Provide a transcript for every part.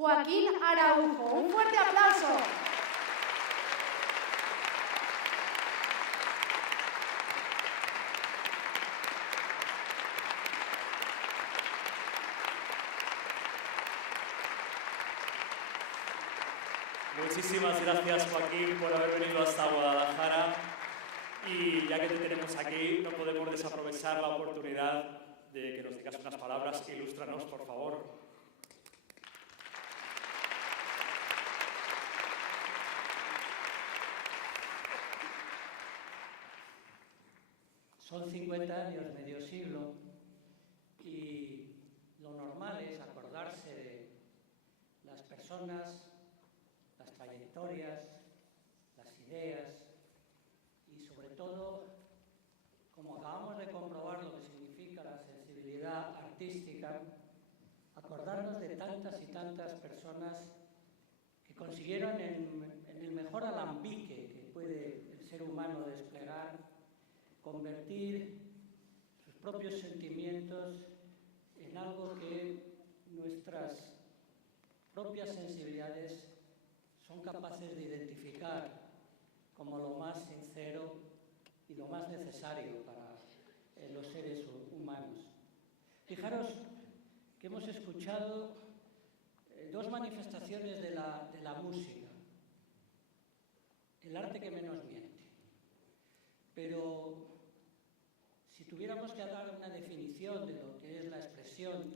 Joaquín Araujo. Un fuerte aplauso. Muchísimas gracias, Joaquín, por haber venido hasta Guadalajara. Y ya que te tenemos aquí, no podemos desaprovechar la oportunidad de que nos digas unas palabras. Ilústranos, por favor. Son 50 años, medio siglo, y lo normal es acordarse de las personas, las trayectorias, las ideas y, sobre todo, como acabamos de comprobar lo que significa la sensibilidad artística, acordarnos de tantas y tantas personas que consiguieron en el mejor alambique que puede el ser humano desplegar, convertir sus propios sentimientos en algo que nuestras propias sensibilidades son capaces de identificar como lo más sincero y lo más necesario para los seres humanos. Fijaros que hemos escuchado dos manifestaciones de la música, el arte que menos miente. Pero si tuviéramos que dar una definición de lo que es la expresión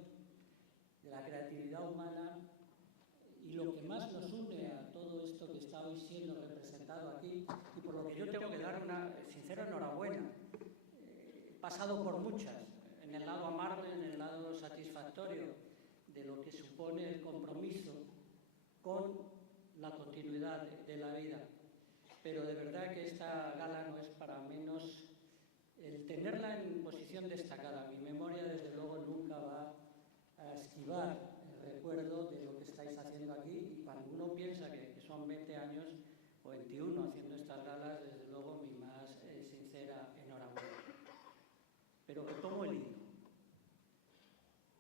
de la creatividad humana y lo que más nos une a todo esto que está hoy siendo representado aquí, y por lo que yo tengo que dar una sincera enhorabuena, he pasado por muchas, en el lado amargo y en el lado satisfactorio de lo que supone el compromiso con la continuidad de la vida. Pero de verdad que esta gala no es para menos el tenerla en posición destacada. Mi memoria, desde luego, nunca va a esquivar el recuerdo de lo que estáis haciendo aquí, y cuando uno piensa que son 20 años o 21 haciendo estas galas, desde luego mi más sincera enhorabuena. Pero retomo el hilo.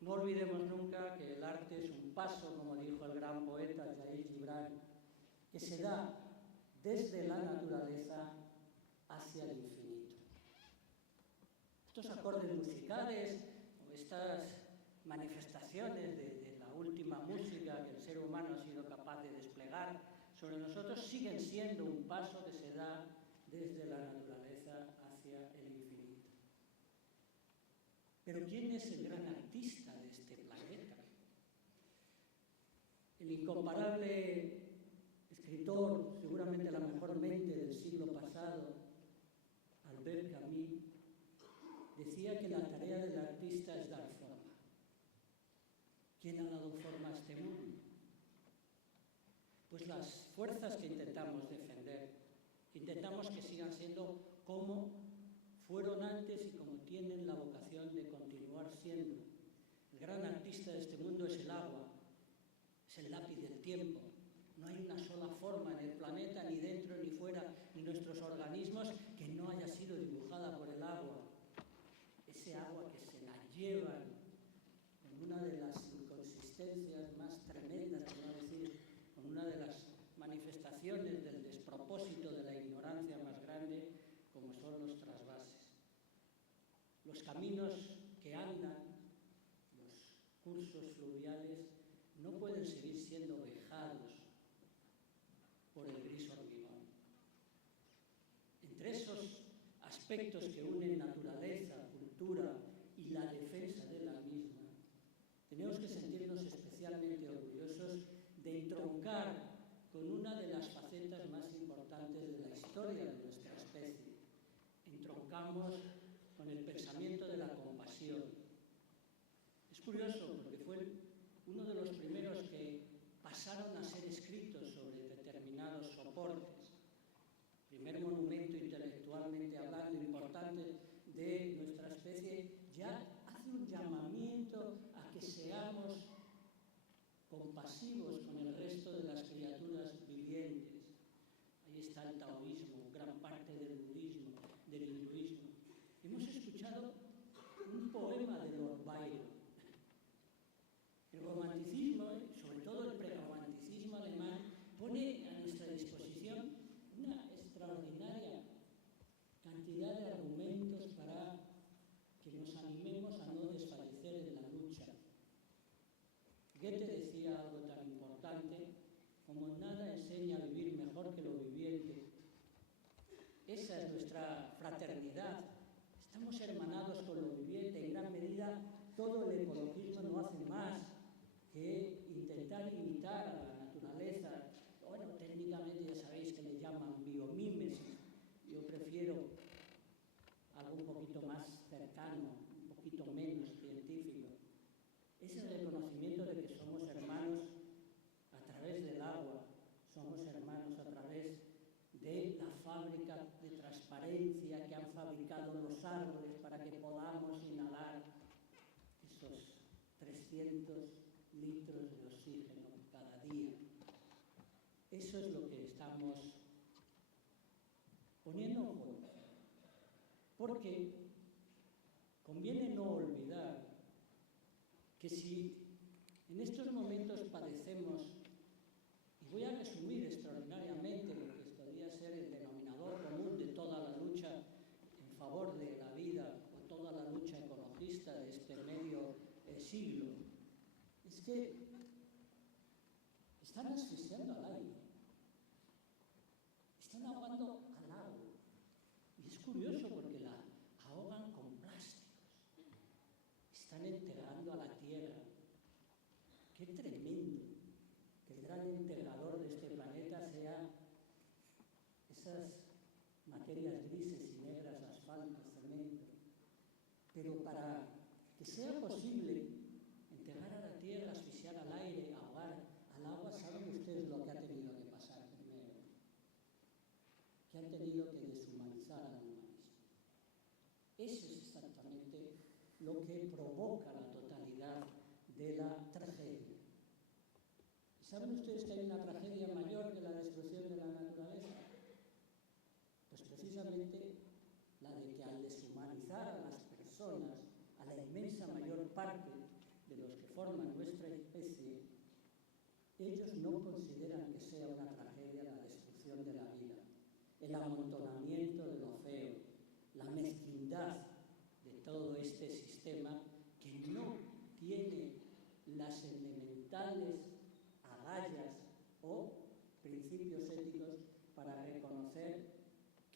No olvidemos nunca que el arte es un paso, como dijo el gran poeta Jalil Gibran, que se da desde la naturaleza hacia el infinito. Estos acordes musicales o estas manifestaciones de la última música que el ser humano ha sido capaz de desplegar sobre nosotros siguen siendo un paso que se da desde la naturaleza hacia el infinito. Pero ¿quién es el gran artista de este planeta? El incomparable escritor, seguramente la mejor mente del siglo pasado, Albert Camus, decía que la tarea del artista es dar forma. ¿Quién ha dado forma a este mundo? Pues las fuerzas que intentamos defender, que intentamos que sigan siendo como fueron antes y como tienen la vocación de continuar siendo. El gran artista de este mundo es el agua, es el lápiz del tiempo. No hay una sola forma en el planeta, ni dentro ni fuera, ni nuestros organismos, que no haya sido dibujada por el agua. Ese agua que se la llevan en una de las inconsistencias más tremendas, por no decir, con una de las manifestaciones del despropósito, de la ignorancia más grande, como son los trasvases. Los caminos que andan, los cursos fluviales, no pueden seguir siendo vejados por el gris hormigón. Entre esos aspectos que unen naturaleza, cultura y la defensa de la misma, tenemos que sentirnos especialmente orgullosos de entroncar con una de las facetas más importantes de la historia de nuestra especie. Entroncamos con el pensamiento de la compasión. Es curioso porque fue uno de los primeros que pasaron a ser escritos sobre determinados soportes. Primer monumento intelectualmente hablando importante de nuestra especie, ya hace un llamamiento a que seamos compasivos con el resto de las criaturas vivientes. Ahí está el taoísmo, gran parte del budismo, del hinduismo. Hemos escuchado un poema de Lord Byron. El romanticismo, sobre todo el decía algo tan importante como nada enseña a vivir mejor que lo viviente. Esa es nuestra fraternidad. Estamos hermanados con lo viviente. En gran medida, todo el ecologismo no hace más que intentar imitar a la naturaleza. Bueno, técnicamente ya sabéis que le llaman biomímesis. Yo prefiero algo un poquito más cercano, un poquito menos científico. Es el reconocimiento de que somos hermanos a través del agua, somos hermanos a través de la fábrica de transparencia que han fabricado los árboles para que podamos inhalar esos 300 litros de oxígeno cada día. Eso es lo que estamos poniendo en juego. Porque conviene no olvidar que si en estos momentos padecemos, y voy a resumir extraordinariamente lo que podría ser el denominador común de toda la lucha en favor de la vida o toda la lucha ecologista de este medio siglo, es que están asfixiando al aire, están ahogando al agua. Y es curioso porque la ahogan con plásticos, están enterrando a la tierra. Qué tremendo que el gran enterrador de este planeta sea esas materias grises y negras, asfalto, cemento. Pero para que sea posible enterrar a la tierra, asfixiar al aire, ahogar al agua, ¿saben ustedes lo que ha tenido que pasar primero? Que han tenido que deshumanizar al humanismo. Eso es exactamente lo que provoca la totalidad de la tragedia. ¿Saben ustedes que hay una tragedia mayor que la destrucción de la naturaleza? Pues precisamente la de que al deshumanizar a las personas, a la inmensa mayor parte de los que forman nuestra especie, ellos no consideran que sea una tragedia la destrucción de la vida, el amontonamiento de lo feo, la mezquindad de todo este sistema que no tiene las elementales agallas o principios éticos para reconocer